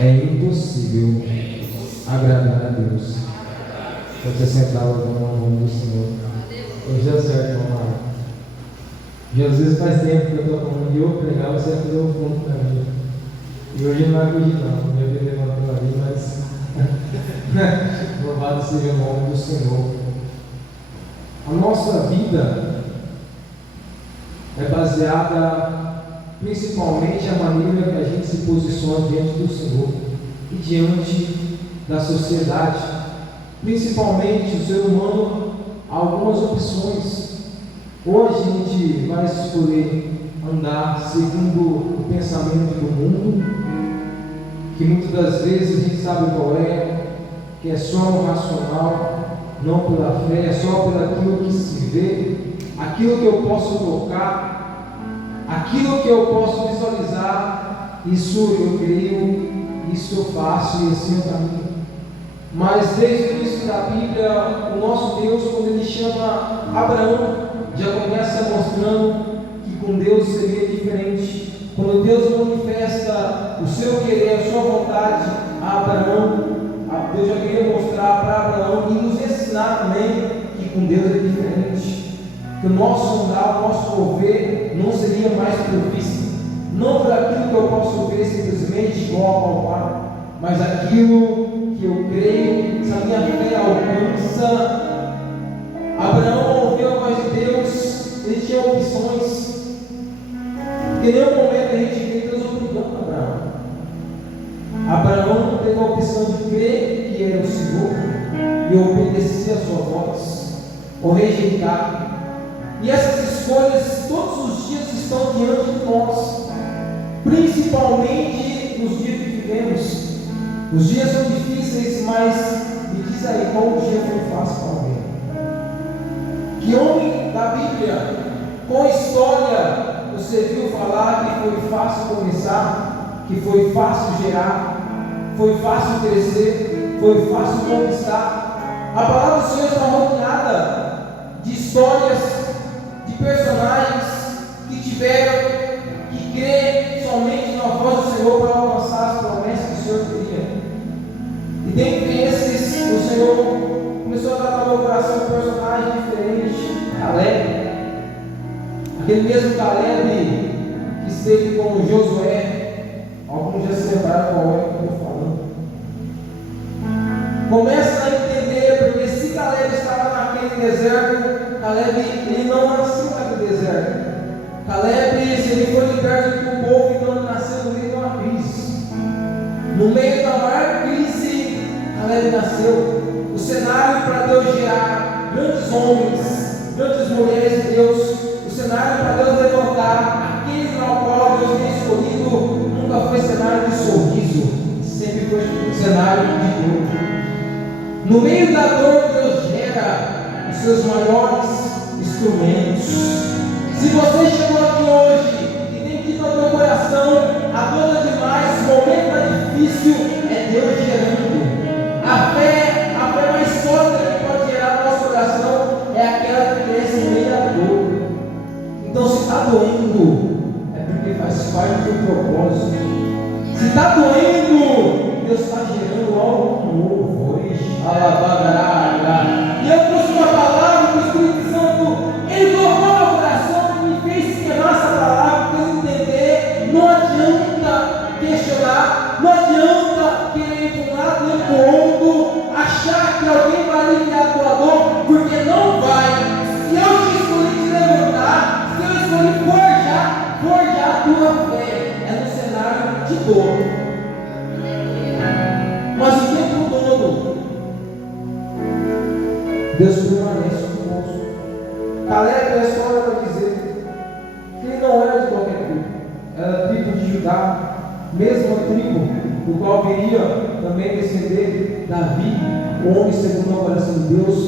É impossível agradar a Deus. Você sentado no nome do Senhor. Hoje é certo, irmão. E às vezes faz tempo que eu estou falando de eu pregar, você vai fazer o fundo para mim. E hoje não vai fugir não, meu Deus levantou ali, mas louvado seja o nome do Senhor. A nossa vida é baseada principalmente na maneira que a gente se posiciona diante do Senhor e diante da sociedade. Principalmente o ser humano, algumas opções. Hoje a gente vai escolher andar segundo o pensamento do mundo, que muitas das vezes a gente sabe qual é, que é só no racional, não pela fé, é só por aquilo que se vê, aquilo que eu posso tocar, aquilo que eu posso visualizar. Isso eu creio, isso eu faço e assim eu caminho. Mas desde o início da Bíblia, o nosso Deus, quando Ele chama Abraão, já começa mostrando que com Deus seria diferente. Quando Deus manifesta o seu querer, a sua vontade a Abraão, Deus já queria mostrar para Abraão e nos ensinar também que com Deus é diferente. Que o nosso andar, o nosso mover não seria mais por vista, não por aquilo que eu posso ver simplesmente igual a palpar, mas aquilo que eu creio, se a minha fé alcança. Abraão ouviu a voz de Deus, ele tinha opções. Em nenhum momento a gente vê Deus obrigando Abraão. Abraão teve a opção de crer que era o Senhor e obedecer a sua voz, ou rejeitar. E essas escolhas todos os dias estão diante de nós, principalmente nos dias que vivemos. Os dias são difíceis, mas me diz aí, qual o dia foi fácil para alguém? Que homem da Bíblia, com história, você viu falar que foi fácil começar, que foi fácil gerar, foi fácil crescer, foi fácil conquistar? A palavra do Senhor está rodeada de histórias, de personagens que tiveram que crer somente na voz do Senhor para alcançar as promessas que o Senhor queria. E dentre esses, o Senhor começou a dar no meu coração um personagem diferente, Caleb. Aquele mesmo Caleb que esteve com Josué. Alguns já se lembraram qual é que eu estou falando. Começa a entender, porque se Caleb estava naquele deserto, Caleb ele não nasceu naquele deserto. Caleb, se ele foi liberto do povo, então ele nasceu no meio de uma crise. No meio da maior crise, Caleb nasceu. O cenário para Deus gerar grandes homens, grandes mulheres de Deus, o cenário para Deus levantar aquele no qual Deus tem escolhido, nunca foi cenário de sorriso, sempre foi cenário de dor. No meio da dor, Deus gera os seus maiores instrumentos. Se você chegou aqui hoje e tem que ir no teu coração, a dor é demais, o momento é difícil, é Deus gerando. A fé mais sólida que pode gerar no nosso coração é aquela que cresce em meio à dor. Então, se está doendo, é porque faz parte do propósito. Se está doendo, Deus está gerando algo novo. E eu trouxe uma palavra do Espírito Santo, Ele tocou meu coração e me fez queimar essa palavra, para entender. Não adianta questionar, não adianta querer ir para um lado nem para o outro, achar que alguém vai aliviar a tua dor, porque não vai. Se eu te escolhi te levantar, se eu escolhi forjar a tua fé, é no cenário de dor. Mas o tempo todo, Deus permanece conosco. Caleb, a história vai dizer que ele não era de qualquer tribo, era a tribo de Judá, mesma tribo do qual viria também descender Davi, o homem segundo o coração de Deus,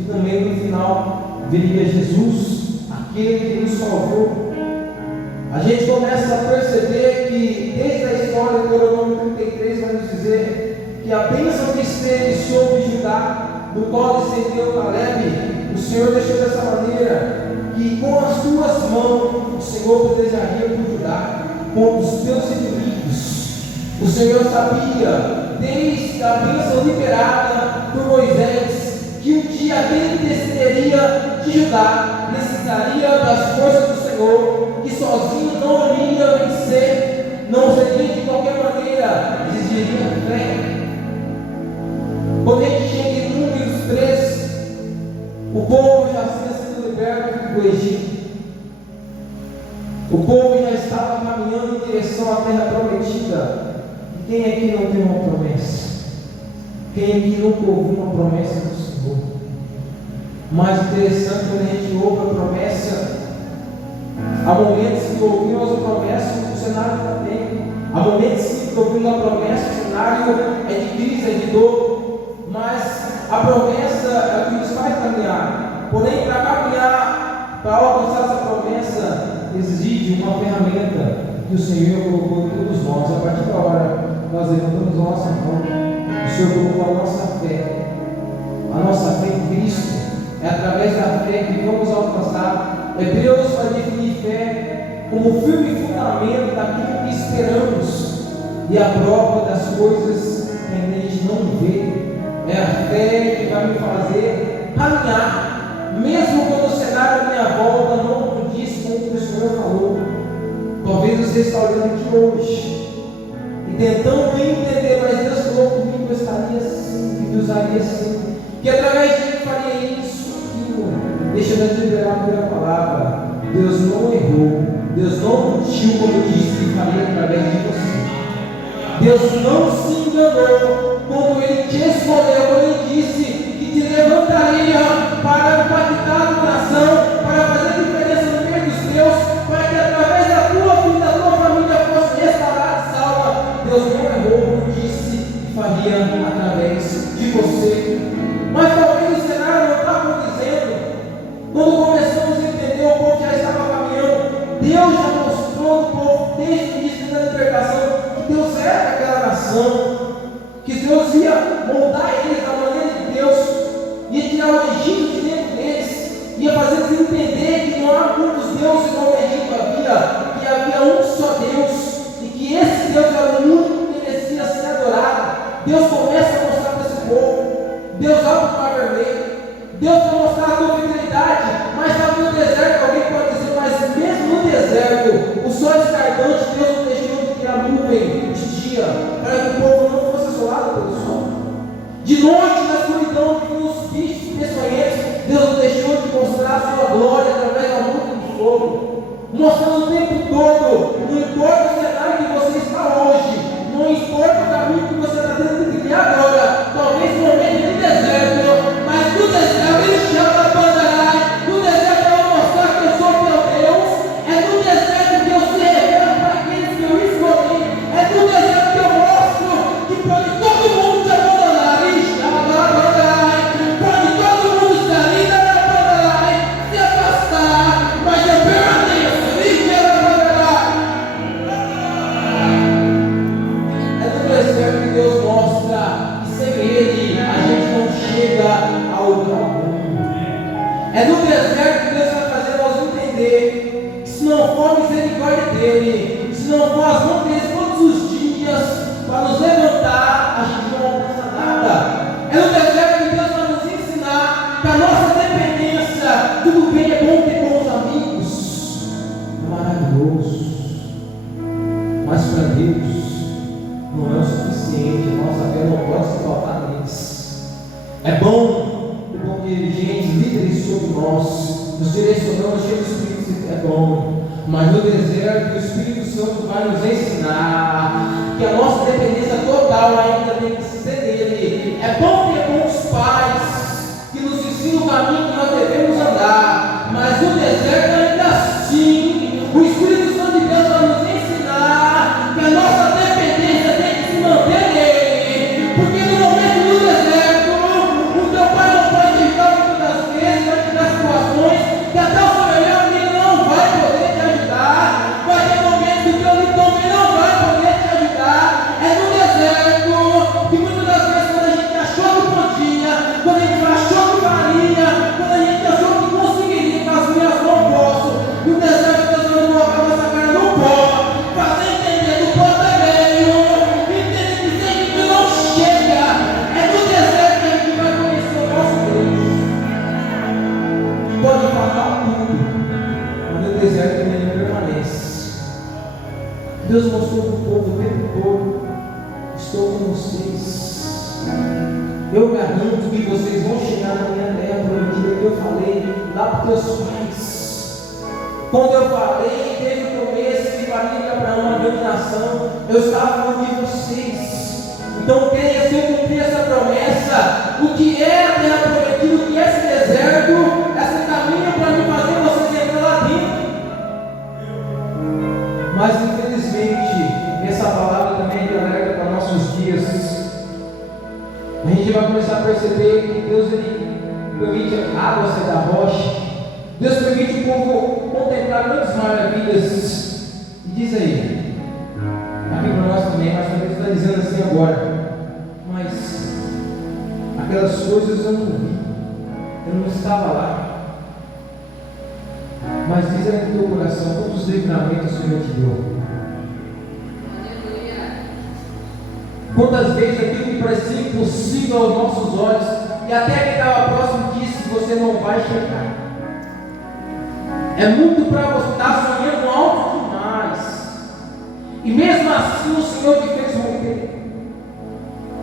e também no final viria Jesus, aquele que nos salvou. A gente começa a perceber que desde a história do Deuteronômio 33 vai nos dizer que a bênção que esteve sobre Judá, do qual descendeu Caleb, o Senhor deixou dessa maneira, que com as tuas mãos o Senhor pelejaria por Judá, com os teus inimigos. O Senhor sabia, desde a bênção liberada por Moisés, que um dia aquele que descenderia de Judá necessitaria das forças do Senhor, que sozinho não iria vencer, não seria de qualquer maneira, exigiria fé. Quando a gente chega em Números 3, o povo já tinha sido liberto do Egito. O povo já estava caminhando em direção à terra prometida. E quem aqui não tem uma promessa? Quem aqui nunca ouviu uma promessa do Senhor? Mais interessante, quando a gente ouve a promessa, há momentos que ouvimos a promessa, o cenário está bem. Há momentos que ouvimos a promessa, o cenário é de crise, é de dor. Mas a promessa é o que nos faz caminhar. Porém, para caminhar, para alcançar essa promessa, exige uma ferramenta que o Senhor colocou em todos nós. A partir da hora nós levantamos a nossa mão, o Senhor colocou a nossa fé. A nossa fé em Cristo é através da fé que vamos alcançar. Hebreus vai definir fé como firme fundamento daquilo que esperamos e a prova das coisas que ainda a gente não vê. É a fé que vai me fazer caminhar, mesmo quando o cenário à minha volta não diz como o Senhor falou. Talvez você está olhando aqui hoje e tentando entender, mas Deus falou comigo que eu estaria assim, que eu usaria assim, que através de mim faria isso, aquilo. Deixa eu te liberar a primeira palavra. Deus não errou, Deus não mentiu quando disse que faria através de você. Deus não se enganou quando Ele te escolheu, quando Ele disse que te levantaria para impactar a nação, para fazer diferença no meio dos teus, para que através da tua vida, da tua família fosse restaurada e salva. Deus não errou quando disse que faria através de você. Mas talvez o cenário não está acontecendo. Quando começamos a entender, o povo já estava caminhando. Deus já mostrou ao povo desde o início da libertação que Deus era aquela nação, que Deus ia moldar eles da maneira de Deus, ia tirar o Egito de dentro deles, ia fazer eles entender que não há muitos deuses como o Egito havia, que havia um só Deus, e que esse Deus era o único que merecia ser adorado. Deus começa a mostrar para esse povo, Deus abre o mar vermelho, Deus vai mostrar a tua fidelidade, mas estava no deserto, alguém pode dizer, mas mesmo no deserto, o sol escardante, Deus não deixou de ter a nuvem de dia, para que o povo não fosse isolado pelo sol. De noite, na escuridão, que os bichos peçonhentos, Deus não deixou de mostrar a sua glória através da nuvem do fogo, mostrando o tempo todo, não importa o cenário que você está hoje, não importa o caminho que você está tendo que trilhar agora, talvez no momento de deserto, mas no deserto Ele chama a bandeira, no deserto eu vou mostrar que eu sou teu Deus, é no deserto que eu se revelo para aqueles que eu escolhi, é no deserto que eu mostro que pode todo mundo te abandonar, pode todo mundo estar indo abandonar, se afastar, mas eu permaneço, é no deserto que Deus mostra que sem Ele a gente não chega a lugar algum. É no deserto que Deus vai fazer nós entender que se não for a misericórdia dEle, se não for as mãos dEle todos os dias para nos levantar, a gente não alcança nada. É no deserto que Deus vai nos ensinar que a nossa dependência, tudo bem, é bom ter bons amigos, é maravilhoso, mas para Deus não é o suficiente, a nossa fé não pode se faltar neles. É bom ter bons dirigentes, líderes sobre nós, nos direcionando, cheio do Espírito Santo, é bom, mas no deserto o Espírito Santo vai nos ensinar que a nossa dependência total ainda tem que ser dele. É bom ter bons pais que nos ensinam o caminho que nós devemos andar, mas no deserto ainda assim o Espírito Santo de Deus vai nos ensinar que a nossa dependência tem que se manter nele, porque no momento do deserto o teu pai não pode te ajudar muitas das vezes, vai te dar situações que até o seu melhor amigo não vai poder te ajudar, vai ter momentos que o teu amigo também não vai poder te ajudar. É no deserto que muitas das vezes quando a gente achou Eu garanto que vocês vão chegar na minha terra prometida que eu falei lá para os teus pais. Quando eu falei desde o começo que faria de Abraão uma grande nação, eu estava falando de vocês. Então creia, se eu cumprir essa promessa, o que é a terra prometida, o que é esse deserto, esse caminho para me fazer vocês entrar lá dentro. Mas infelizmente, essa palavra também é alerta para nossos dias. A gente vai começar a perceber que Deus ele permite a água sair da rocha. Deus permite o povo contemplar grandes maravilhas. E diz aí, aqui para nós também, mas também está dizendo assim agora. Mas aquelas coisas eu não vi, eu não estava lá. Mas diz aí no teu coração quantos livramentos o Senhor te deu. Quantas vezes aquilo que parecia impossível aos nossos olhos, e até quem estava próximo disse: você não vai chegar. É muito para você estar sonhando alto demais. E mesmo assim o Senhor te fez romper.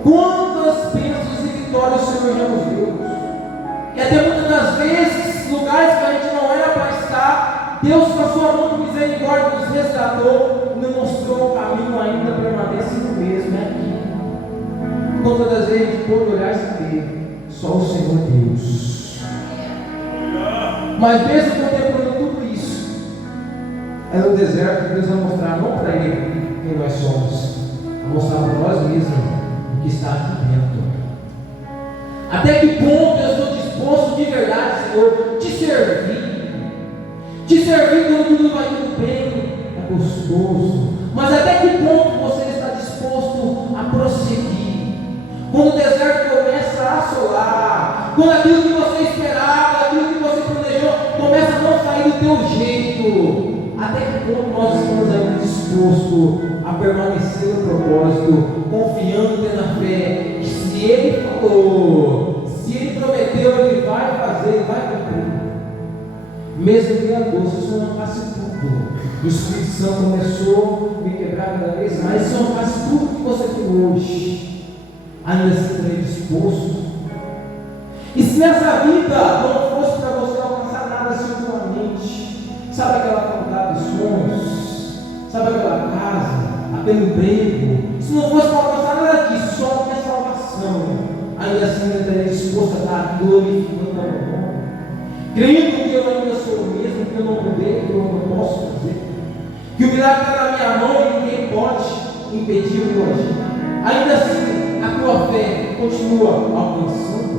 Quantas bênçãos e vitórias o Senhor já nos deu. E até muitas das vezes, lugares que a gente não era para estar, Deus com a sua mão de misericórdia nos resgatou, nos mostrou o caminho, ainda permanece no mesmo, é aqui. Quantas das vezes a gente pode olhar e saber, só o Senhor Deus. Mas mesmo contemplando tudo isso, é no deserto que Deus vai mostrar, não para Ele quem nós somos, vai mostrar para nós mesmos o que está aqui dentro. Até que ponto eu estou disposto de verdade, Senhor, te servir. Te servir quando tudo vai tudo bem, é gostoso. Mas até que ponto você está disposto a prosseguir? Quando o deserto começa a assolar, quando aquilo que você esperava, aquilo que você planejou, começa a não sair do teu jeito, até que ponto nós estamos ainda dispostos a permanecer no propósito, confiando, tendo a fé, que se Ele falou, se Ele prometeu, Ele vai fazer, Ele vai cumprir. Mesmo que a dor, se o Senhor não faça tudo, o Espírito Santo começou a me quebrar cada vez mais, se o Senhor não faz tudo que você tem hoje, ainda assim estaria disposto. E se nessa vida não fosse para você alcançar nada seguramente, sabe aquela faculdade dos sonhos, sabe aquela casa, aquele emprego, se não fosse para alcançar nada disso, só a minha salvação, ainda assim eu estaria disposto a estar glorificando ao meu nome, crendo que eu ainda sou o mesmo, que eu não mudei, que eu não posso fazer, que o milagre está na minha mão e ninguém pode impedir o meu agir. Ainda assim, a tua fé continua alcançando.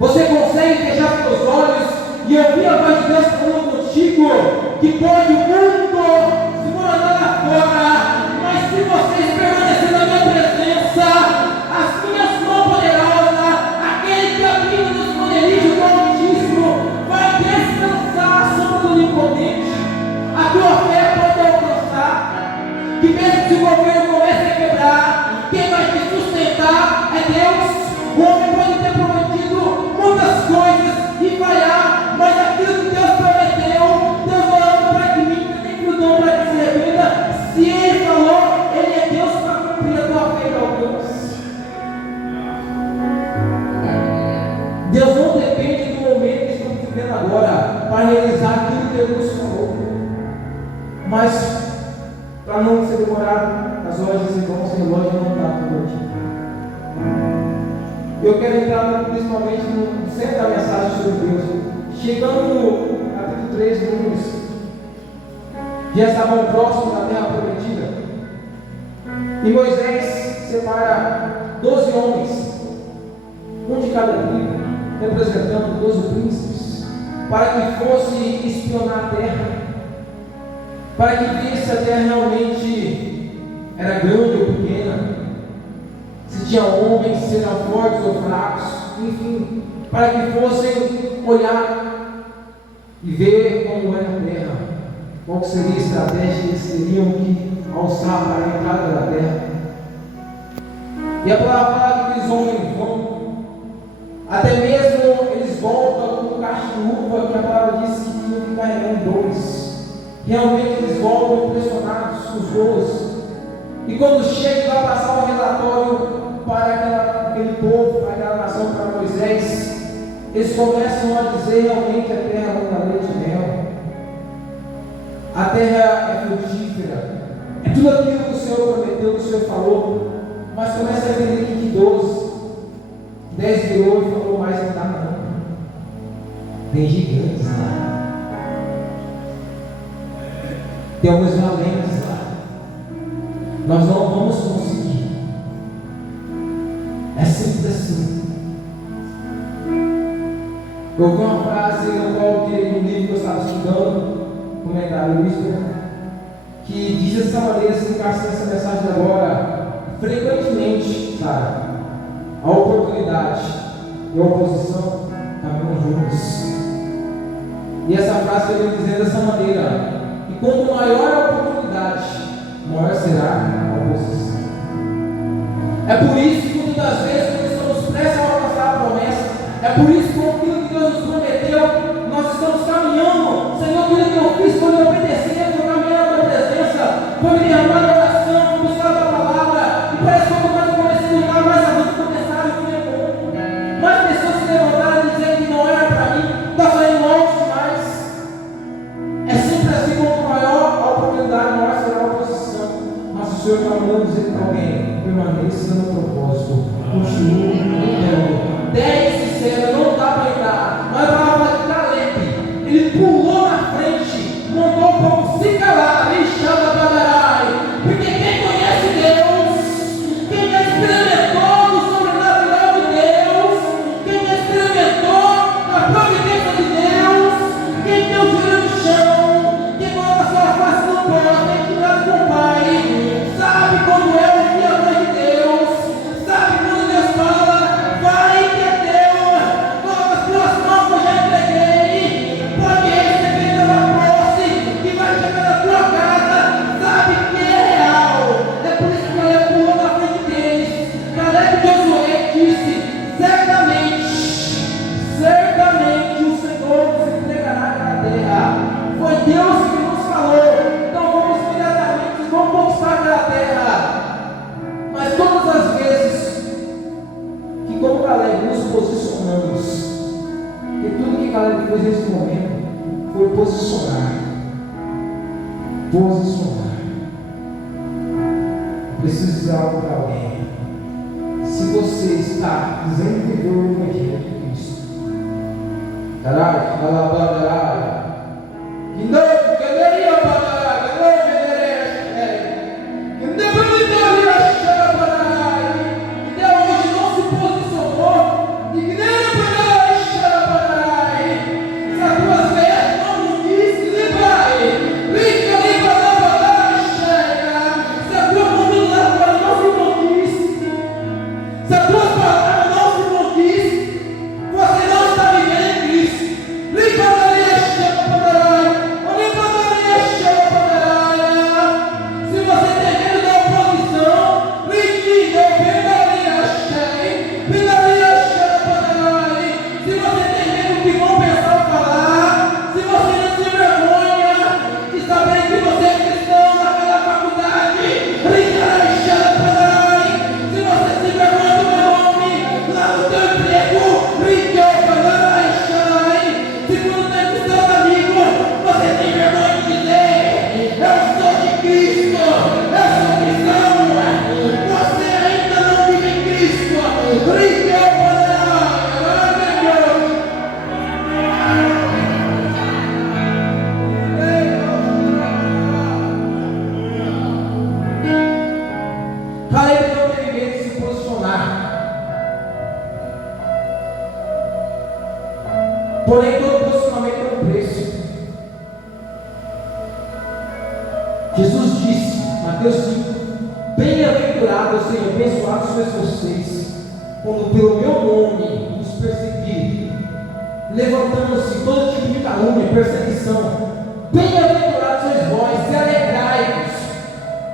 Você consegue fechar seus olhos e ouvir a voz de Deus falando contigo, que pode o mundo se for andar lá fora, mas se vocês permanecerem na minha presença, as minhas mãos poderosas, aquele que habita nos esconderijos do Altíssimo, vai descansar a sombra do Onipotente. A tua fé pode alcançar, que mesmo se o governo comece a quebrar, quem vai te sustentar é Deus. O homem pode ter prometido muitas coisas e falhar, mas aquilo que Deus prometeu, Deus falando para que mim, tem que o dom para que se arrependa. Se Ele falou, Ele é Deus para cumprir a tua fé e alcance. Deus não depende do momento que estamos vivendo agora para realizar aquilo que Deus falou. Mas, para não ser demorado, as horas de irmãos, o relógio não está tudo aqui. Eu quero entrar principalmente no centro da mensagem sobre Deus. Chegando no capítulo 3 do Números, já estavam próximos da terra prometida. E Moisés separa 12 homens, um de cada tribo, representando 12 príncipes, para que fosse espionar a terra, para que visse se a terra realmente era grande ou pequena, se tinha homens, se eram fortes ou fracos, enfim, para que fossem olhar e ver como era a terra, qual seria a estratégia que eles teriam que alçar para a entrada da terra. E a palavra fala que aqueles homens vão, até mesmo eles voltam com um cacho de uva, que a palavra diz que tinham que carregar em dores. Realmente eles voltam impressionados com os boas. E quando chega, vai passar o relatório para aquele povo, para aquela nação, para Moisés, eles começam a dizer realmente a terra não dá leite e mel, a terra é frutífera, é tudo aquilo que o Senhor prometeu, que o Senhor falou, mas começa a entender que de 12, 10 virou e falou: mais não dá não, tem gigantes lá, tem alguns valentes lá, nós não vamos conseguir. É simples assim. Eu ouvi uma frase no qual um livro que eu estava estudando, comentário Whisper, que diz dessa maneira, se encaixa nessa mensagem agora: frequentemente, sabe, a oportunidade e a oposição caminham juntos. E essa frase vai dizer dessa maneira: e quanto maior a oportunidade, maior será a oposição. É por isso que muitas das vezes, quando estamos prestes a alcançar a promessa, é por isso que com aquilo que Deus nos prometeu, nós estamos caminhando. Senhor, tudo que eu fiz foi me obedecer, foi caminhar na tua presença, foi me derramar na oração, foi buscar a tua palavra, e parece que quanto mais eu comecei a lutar, mais a luz começaram e fui bom. Mais pessoas se levantaram e dizer que não era para mim, está fazendo alto demais. É sempre assim: quanto maior a oportunidade, maior será a oposição. Mas o Senhor está mandando dizer para alguém: permaneça no propósito, continue lutando. 10 sincero, não dá para entrar. Mas a palavra de Caleb, ele pulou na frente, mandou o povo se calar, e chama Badarai. Porque quem conhece Deus, quem já experimentou o sobrenatural de Deus, quem já experimentou a providência de Deus, quem tem o joelho no chão, quem coloca sua face no pó, tem que cuidar com o Pai, sabe quando é o dia da noite de Deus, sabe quando Deus fala: vai que Deus, coloca as tuas mãos que eu já entreguei, pode receber pela posse, que vai chegar na tua casa, sabe que é real. É por isso que Caleb pulou na frente deles. Caleb e Josué disse: certamente o Senhor nos entregará aquela terra. Foi Deus que nos falou, então vamos imediatamente, vamos conquistar aquela terra. Mas todas as vezes que, como Caleb, nos posicionamos, e tudo que Caleb fez nesse momento foi posicionar. Preciso dizer algo para alguém: se você está dizendo que viu o Evangelho de Cristo, caralho, caralho, que não, que deveria parar, que não deveria chegar, que deveria chegar, que até hoje não se posicionou, e que nem deveria chegar. Se as tuas veias não disse, liga, se a tua mão lá fora não se conquiste, se as tuas palavras não se conquistem, você não está vivendo em Cristo. Se você tem medo da oposição, se você tem medo do que vão pensar ou falar, se você não se vergonha de saber que você é cristão naquela faculdade, se você se vergonha do meu nome lá no teu emprego, se quando tem com seus amigos, você tem vergonha de dizer: eu sou de Cristo, eu sou cristão. Você ainda não vive em Cristo. Caleb não teve medo de se posicionar. Porém, todo posicionamento tem um preço. Jesus disse, Mateus 5: bem-aventurados, ou seja, abençoados sois vocês, quando pelo meu nome os perseguirem, levantando-se todo tipo de calúnia, perseguição. Bem-aventurados sois vós, e alegrai-vos,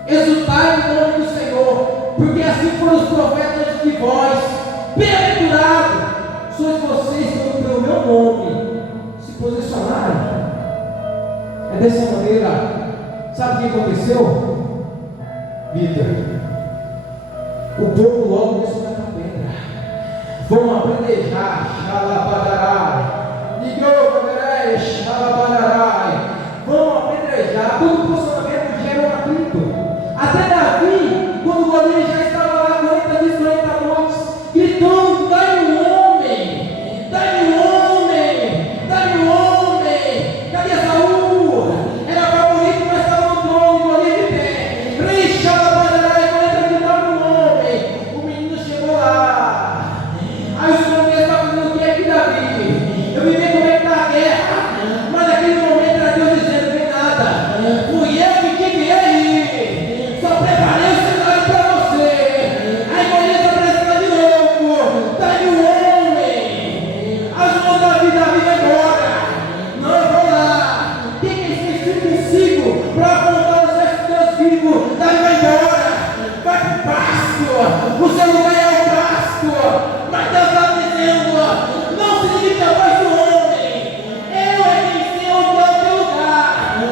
exultai no nome do Senhor, porque assim foram os profetas antes de vós. Bem-aventurados sois vocês quando pelo meu nome se posicionarem. É dessa maneira. Sabe o que aconteceu? Vitor, o povo logo começou a Vamos apedrejar, xalabadarai. Ligou, caberé, xalabadarai. Vamos apedrejar. Todo posicionamento gera um atrito. Até Davi, quando o Golias já estava lá 40 dias, 40 noites, gritando: dai-me um homem, dai-me um homem, dai-me um homem. Cadê Saul? Era favorito, mas estava no trono, e Golias de pé. Rei xalabadarai, quando entra gritando um homem. O menino chegou lá. Aí o Senhor está fazendo o que aqui, Davi? Eu vi bem como é que está a guerra, mas naquele momento era Deus dizendo: vem nada, fui eu que te vi aí, só preparei o cenário para você. Aí Golias apresenta de novo: dá-me um homem. Aí o Senhor Davi vai embora. Não, eu vou lá. Quem é esse consigo para afrontar o exército de Deus vivo? Davi vai embora, vai para o pasto. O seu lugar é o pasto. Mas Deus está dizendo: não significa mais do homem. Eu é quem sei onde é o teu lugar.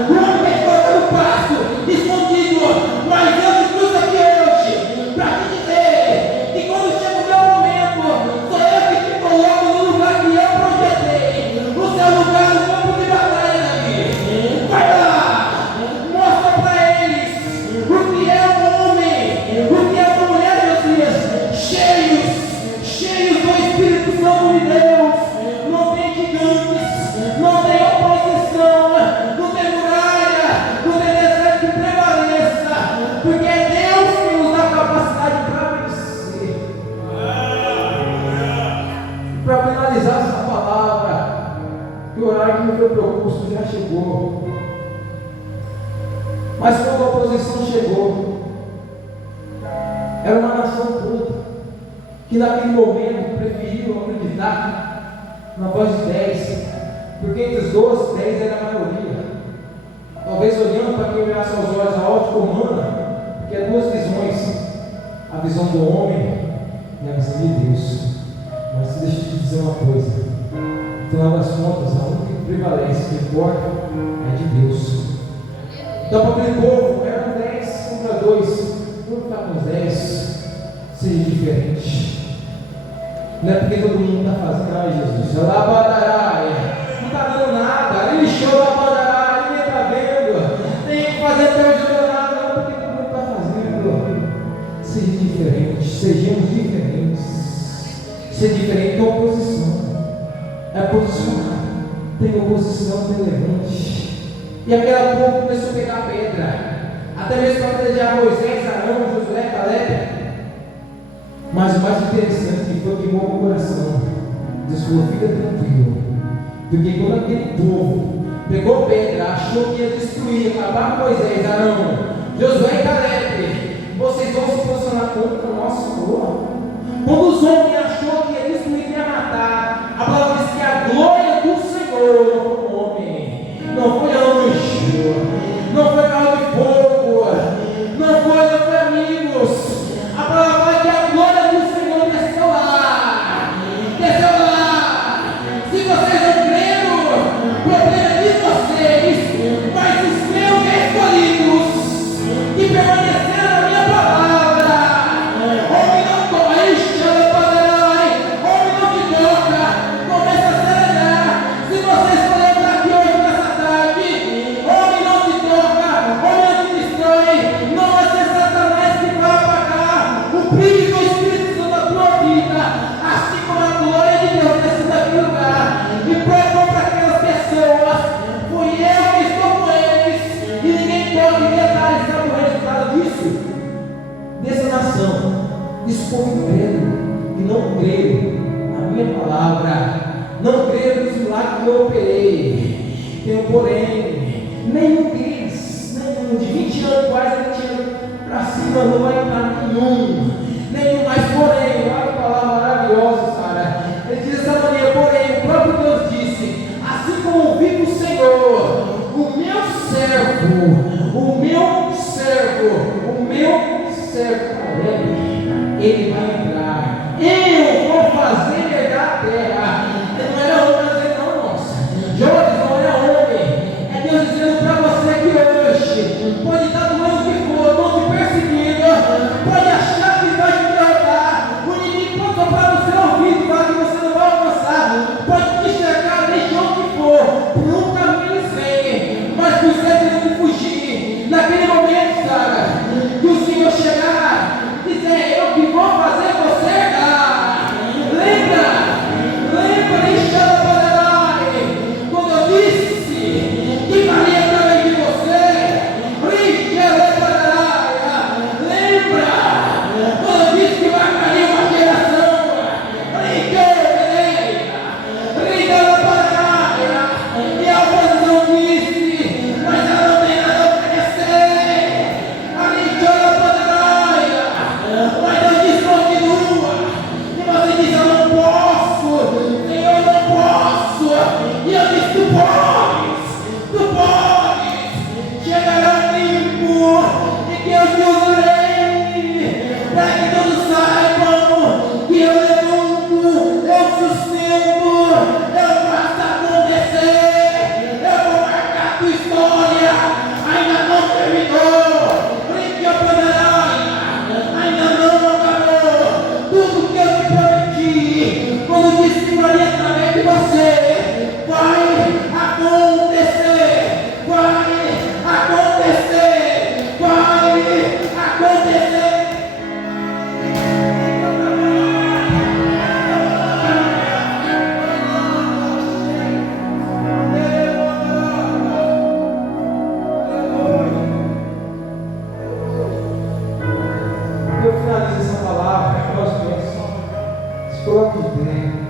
O homem tem que colocar no pasto, escondido. Mas Deus te trouxe aqui hoje para te dizer que quando chega o meu momento, sou eu que te coloco no lugar que eu projetei. O seu lugar no campo de batalha, Davi. Vai lá, mostra para eles o que é um homem, o que é uma mulher, Josias, cheios do Espírito Santo de Deus. Não tem gigantes, não tem oposição, não tem muralha, não tem deserto que prevaleça, porque é Deus que nos dá capacidade para vencer. Para finalizar essa palavra, que o horário que me foi proposto já chegou. Mas quando a oposição chegou, era uma nação toda que naquele momento preferiu acreditar na voz de 10, porque entre os 12, 10 era a maioria. Talvez olhando para quem olhasse aos olhos a ótica humana, porque há duas visões: a visão do homem e a visão de Deus. Mas deixa eu te dizer uma coisa: no final das contas, a única prevalência que importa é de Deus. Então, para aquele povo, eram 10 contra 2. Vamos ficar com os 10, seja diferente. Não é porque todo mundo está fazendo: ai Jesus, não está dando nada, ele chora, ninguém está vendo, tem que fazer até hoje, não nada, não, porque todo mundo está fazendo. Seja diferente, sejamos diferentes. Ser diferente é oposição, é posicionar. Tem oposição, tem levante. E aquele povo começou a pegar pedra, até mesmo para apedrejar Moisés, Arão, Josué, Caleb. Mas o mais interessante foi que queimou o coração. Deus falou: fica tranquilo, porque quando aquele povo pegou pedra, achou que ia destruir, acabar com Moisés, Arão, Josué e Caleb, vocês vão se posicionar contra o nosso Senhor. Quando os homens achou que ia destruir, que ia matar, a palavra diz que a glória do Senhor não foi o homem, não foi anjo, não foi carro de fogo, não foi amigos. A palavra fala que a glória do Senhor desceu lá, desceu lá. Se vocês não creram, o problema é de vocês, mas os meus escolhidos que permaneceram na minha palavra, homem não corre, xalabadarai, homem não te toca, começa a acelerar. Se vocês forem estar aqui hoje nessa tarde, homem não te toca, homem não te destrói, não vai ser Satanás que vai apagar o brilho do Espírito Santo da tua vida, assim como a glória de Deus desce daquele lugar e provou para aquelas pessoas: fui eu que estou com eles, e ninguém pode detalhar. Sabe o resultado disso? Dessa nação, desse povo incrédulo, que não creram na minha palavra, não creram nos milagres que eu operei. Tem um porém: nenhum deles, nenhum de 20 anos, quase 20 anos para cima, não vai entrar nenhum mais. Porém, olha que palavra maravilhosa, Sara. Ele diz dessa maneira: porém, o próprio Deus disse: assim como vive o Senhor, o meu servo Caleb, ele vai entrar. Eu vou fazer herdar a terra. Não era homem dizendo: não, nossa, Jones não era homem. É Deus dizendo para você que hoje pode estar doendo o que for, não te perseguindo, pode achar que vai te derrotar, o inimigo pode soprar no seu ouvido, próprios tempos.